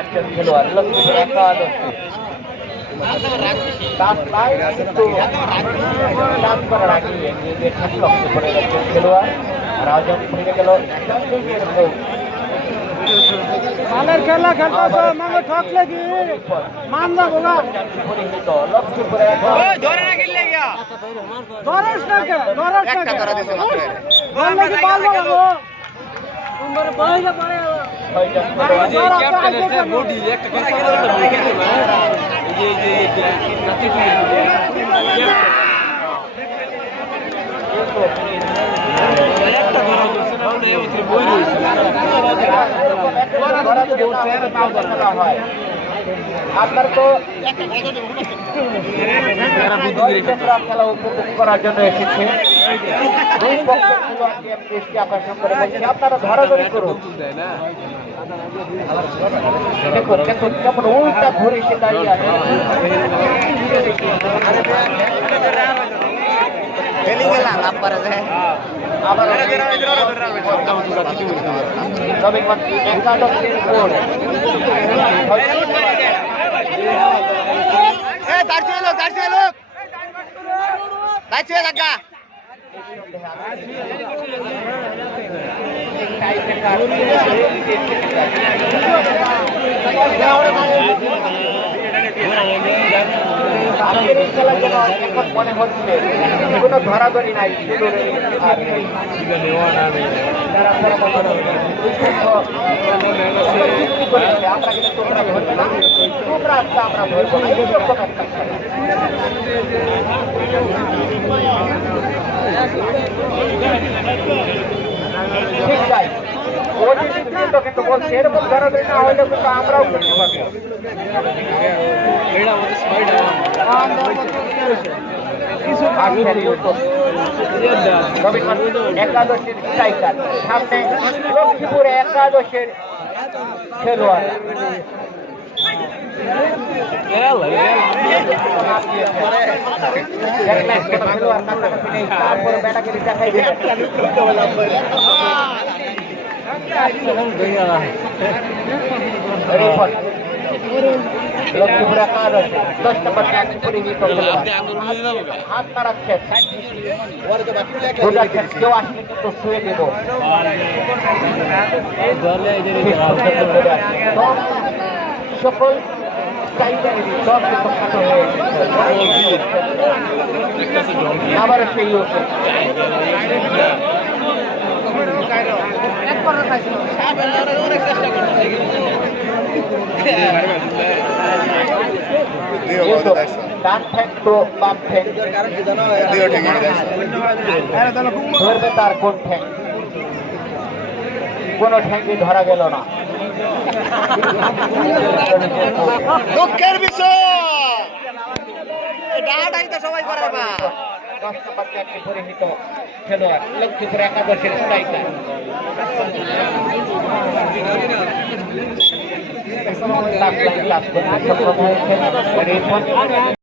একজন খেলোয়াড় লক্ষ্মীপুর একাদশ রাজন ফিরে গেল মালের খেলা খেলতে মানে ঠকলে কি মান না বলা লক্ষ্মীপুরে ধরে না খেললে গিয়া দরস না কে দরস না কে ধরা দিছে মাত্র বললে কি বল বলো তোমার বইলে পড়ে গেল ক্যাপ্টেন এসে বডি একটা কিছু এই যে জাতি কি একটা ধরা দিছে না ওই ওই বই রইছে আপনার তো খেলা উপভোগ করার জন্য এসেছে দুই পক্ষের খেলোয়াড়কে দৃষ্টি আকর্ষণ করে বলছে আপনারা ধরাধরি করুন দেখুন দেখুন কেমন উল্টা ঘুরে এসে দাঁড়িয়ে আছে আবার একাদশ এখন মনে হচ্ছে কোনো ধরাধরি নাই আমরা কিন্তু তোমরা ধরবে না তোমরা আসতে আমরা ধরবো না এরকম একটা ঠিক তাই কিন্তু বলছে এরকম ধরাধরি না হইলে কিন্তু আমরাও করতে পারবো একাদশের স্ট্রাইকার সামনে লক্ষ্মীপুর একাদশের খেলোয়াড় তারপরে ব্যাটাকে দেখাই লক্ষ্মীপুর একাদশ 10 নম্বর পরিণত হাত মারাচ্ছে কেউ আসলে কিন্তু শুয়ে দেব সকল আবার সেই ডান ঠ্যাং তো বাম ঠ্যাং ধরবে তার কোন ঠ্যাং কোন ঠ্যাংই ধরা গেল না দুঃখের বিষয় সবাই করে না 10 নম্বর জাতীয় পরিহিত খেলোয়াড় লক্ষ্মীপুর একাদশের স্ট্রাইকার